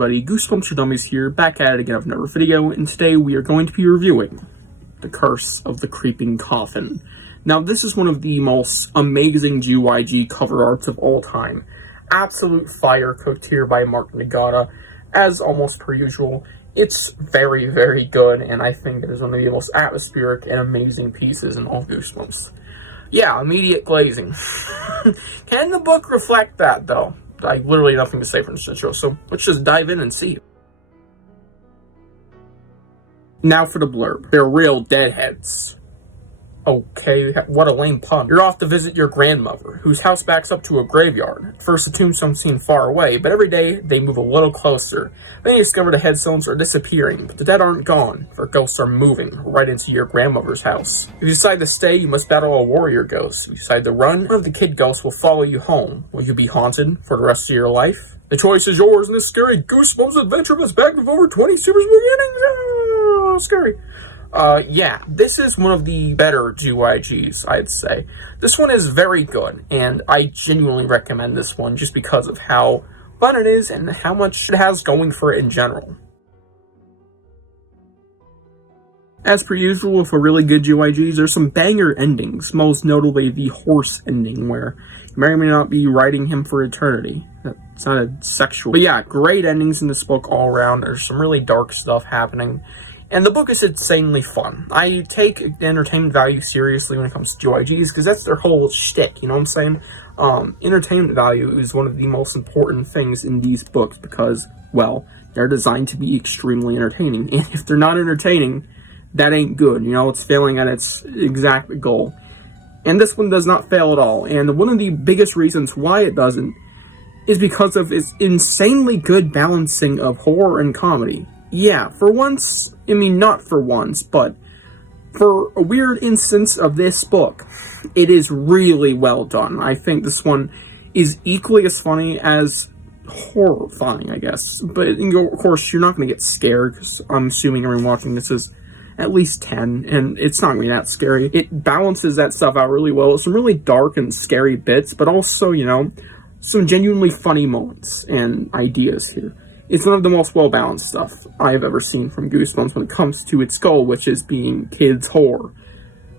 everybody, Goosebumps for Dummies here, back at it again with another video, and today we are going to be reviewing The Curse of the Creeping Coffin. Now, this is one of the most amazing GYG cover arts of all time. Absolute fire, cooked here by Mark Nagata, as almost per usual. It's very, very good, and I think it is one of the most atmospheric and amazing pieces in all Goosebumps. Yeah, immediate glazing. Can the book reflect that, though? I literally have nothing to say from this intro, so let's just dive in and see. Now for the blurb. They're real deadheads. Okay, what a lame pun. You're off to visit your grandmother, whose house backs up to a graveyard. At first, the tombstones seem far away, but every day they move a little closer. Then you discover the headstones are disappearing, but the dead aren't gone, for ghosts are moving right into your grandmother's house. If you decide to stay, you must battle a warrior ghost. If you decide to run, one of the kid ghosts will follow you home. Will you be haunted for the rest of your life? The choice is yours in this scary Goosebumps adventure that's backed with over 20 super spooky endings. Oh, scary. Yeah, this is one of the better GYGs, I'd say. This one is very good, and I genuinely recommend this one just because of how fun it is and how much it has going for it in general. As per usual with a really good GYGs, there's some banger endings, most notably the horse ending, where you may or may not be riding him for eternity. It's not a sexual... But yeah, great endings in this book all around. There's some really dark stuff happening. And the book is insanely fun. I take entertainment value seriously when it comes to GYGs, because that's their whole shtick, you know what I'm saying? Entertainment value is one of the most important things in these books, because, well, they're designed to be extremely entertaining. And if they're not entertaining, that ain't good, you know? It's failing at its exact goal. And this one does not fail at all. And one of the biggest reasons why it doesn't is because of its insanely good balancing of horror and comedy. Yeah, for once, I mean, not for once, but for a weird instance of this book, it is really well done. I think this one is equally as funny as horrifying, I guess. But, of course, you're not going to get scared, because I'm assuming everyone watching this is at least 10, and it's not going to be that scary. It balances that stuff out really well. Some really dark and scary bits, but also, you know, some genuinely funny moments and ideas here. It's one of the most well-balanced stuff I've ever seen from Goosebumps when it comes to its goal, which is being kids' horror.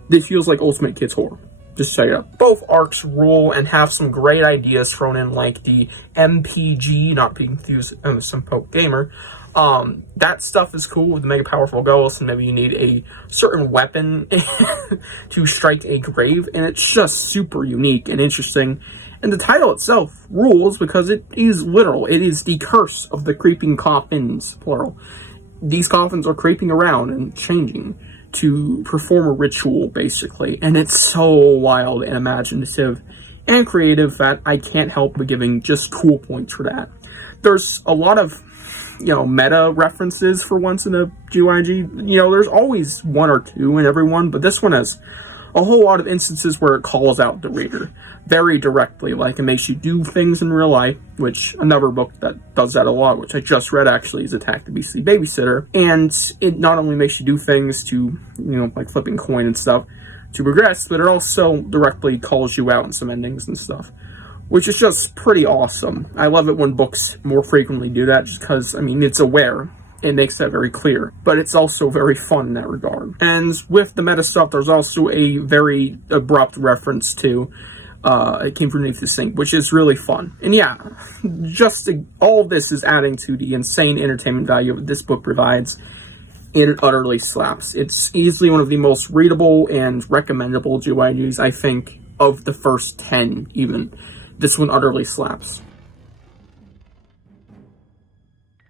This feels like ultimate kids' horror. Just check it out. Both arcs rule and have some great ideas thrown in, like the MPG, not being confused with Simpo Gamer. That stuff is cool with the mega powerful ghosts, and maybe you need a certain weapon to strike a grave, and it's just super unique and interesting. And the title itself rules because it is literal. It is the curse of the creeping coffins, plural. These coffins are creeping around and changing to perform a ritual, basically. And it's so wild and imaginative and creative that I can't help but giving just cool points for that. There's a lot of, you know, meta references for once in a GYG. You know, there's always one or two in every one, but this one has a whole lot of instances where it calls out the reader very directly, like it makes you do things in real life, which another book that does that a lot, which I just read actually, is Attack the Beastly Babysitter, and it not only makes you do things to, you know, like flipping coin and stuff, to progress, but it also directly calls you out in some endings and stuff, which is just pretty awesome. I love it when books more frequently do that, just because, I mean, it's aware. It makes that very clear, but it's also very fun in that regard. And with the meta stuff, there's also a very abrupt reference to It Came From Beneath the Sink, which is really fun. And yeah, all of this is adding to the insane entertainment value that this book provides, and it utterly slaps. It's easily one of the most readable and recommendable GYGs, I think, of the first 10 even. This one utterly slaps.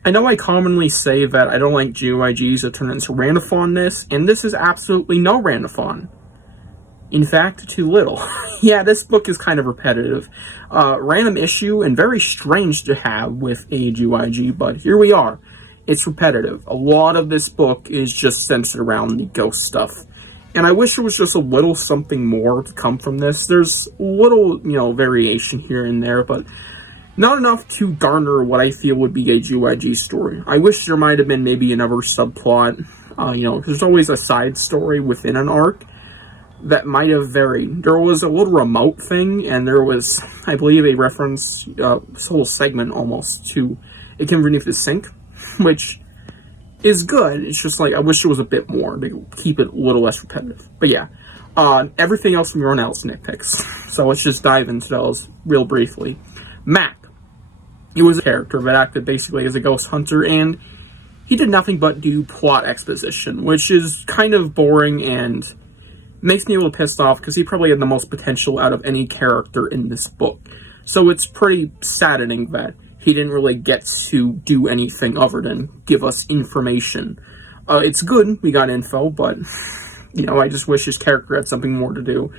I know I commonly say that I don't like GYGs that turn into randophonness, and this is absolutely no randophon. In fact, too little. Yeah, this book is kind of repetitive. Random issue, and very strange to have with a GYG, but here we are. It's repetitive. A lot of this book is just centered around the ghost stuff. And I wish there was just a little something more to come from this. There's little, you know, variation here and there, but not enough to garner what I feel would be a GYG story. I wish there might have been maybe another subplot, you know, because there's always a side story within an arc that might have varied. There was a little remote thing, and there was, I believe, a reference, this whole segment almost, to it came underneath the sink, which is good. It's just like, I wish there was a bit more to keep it a little less repetitive. But yeah, everything else from everyone else nitpicks. So let's just dive into those real briefly. Mac. He was a character that acted basically as a ghost hunter, and he did nothing but do plot exposition, which is kind of boring and makes me a little pissed off because he probably had the most potential out of any character in this book. So it's pretty saddening that he didn't really get to do anything other than give us information. It's good we got info, but, you know, I just wish his character had something more to do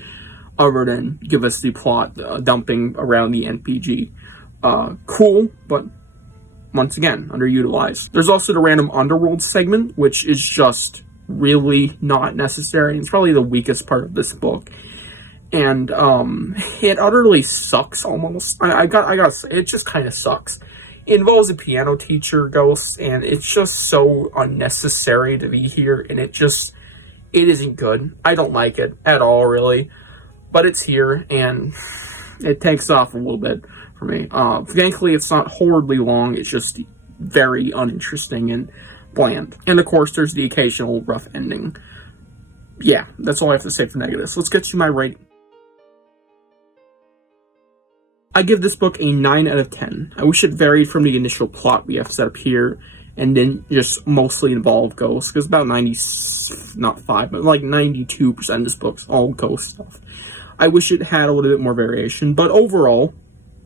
other than give us the plot dumping around the NPG. Cool, but once again, underutilized. There's also the random underworld segment, which is just really not necessary. It's probably the weakest part of this book. And it utterly sucks almost. I gotta say, it just kind of sucks. It involves a piano teacher ghost, and it's just so unnecessary to be here, and it isn't good. I don't like it at all, really. But it's here, and it takes off a little bit for me. Thankfully, it's not horribly long. It's just very uninteresting and bland. And of course, there's the occasional rough ending. Yeah, that's all I have to say for negatives. Let's get to my rating. I give this book a 9 out of 10. I wish it varied from the initial plot we have set up here, and then just mostly involve ghosts, because about 92% of this book's all ghost stuff. I wish it had a little bit more variation, but overall,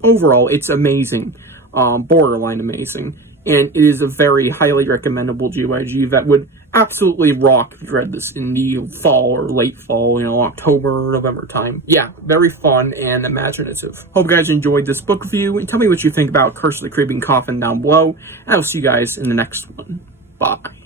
it's amazing. Borderline amazing. And it is a very highly recommendable GYG that would absolutely rock if you read this in the fall or late fall, October, November time. Yeah, very fun and imaginative. Hope you guys enjoyed this book review, and tell me what you think about Curse of the Creeping Coffin down below, and I'll see you guys in the next one. Bye.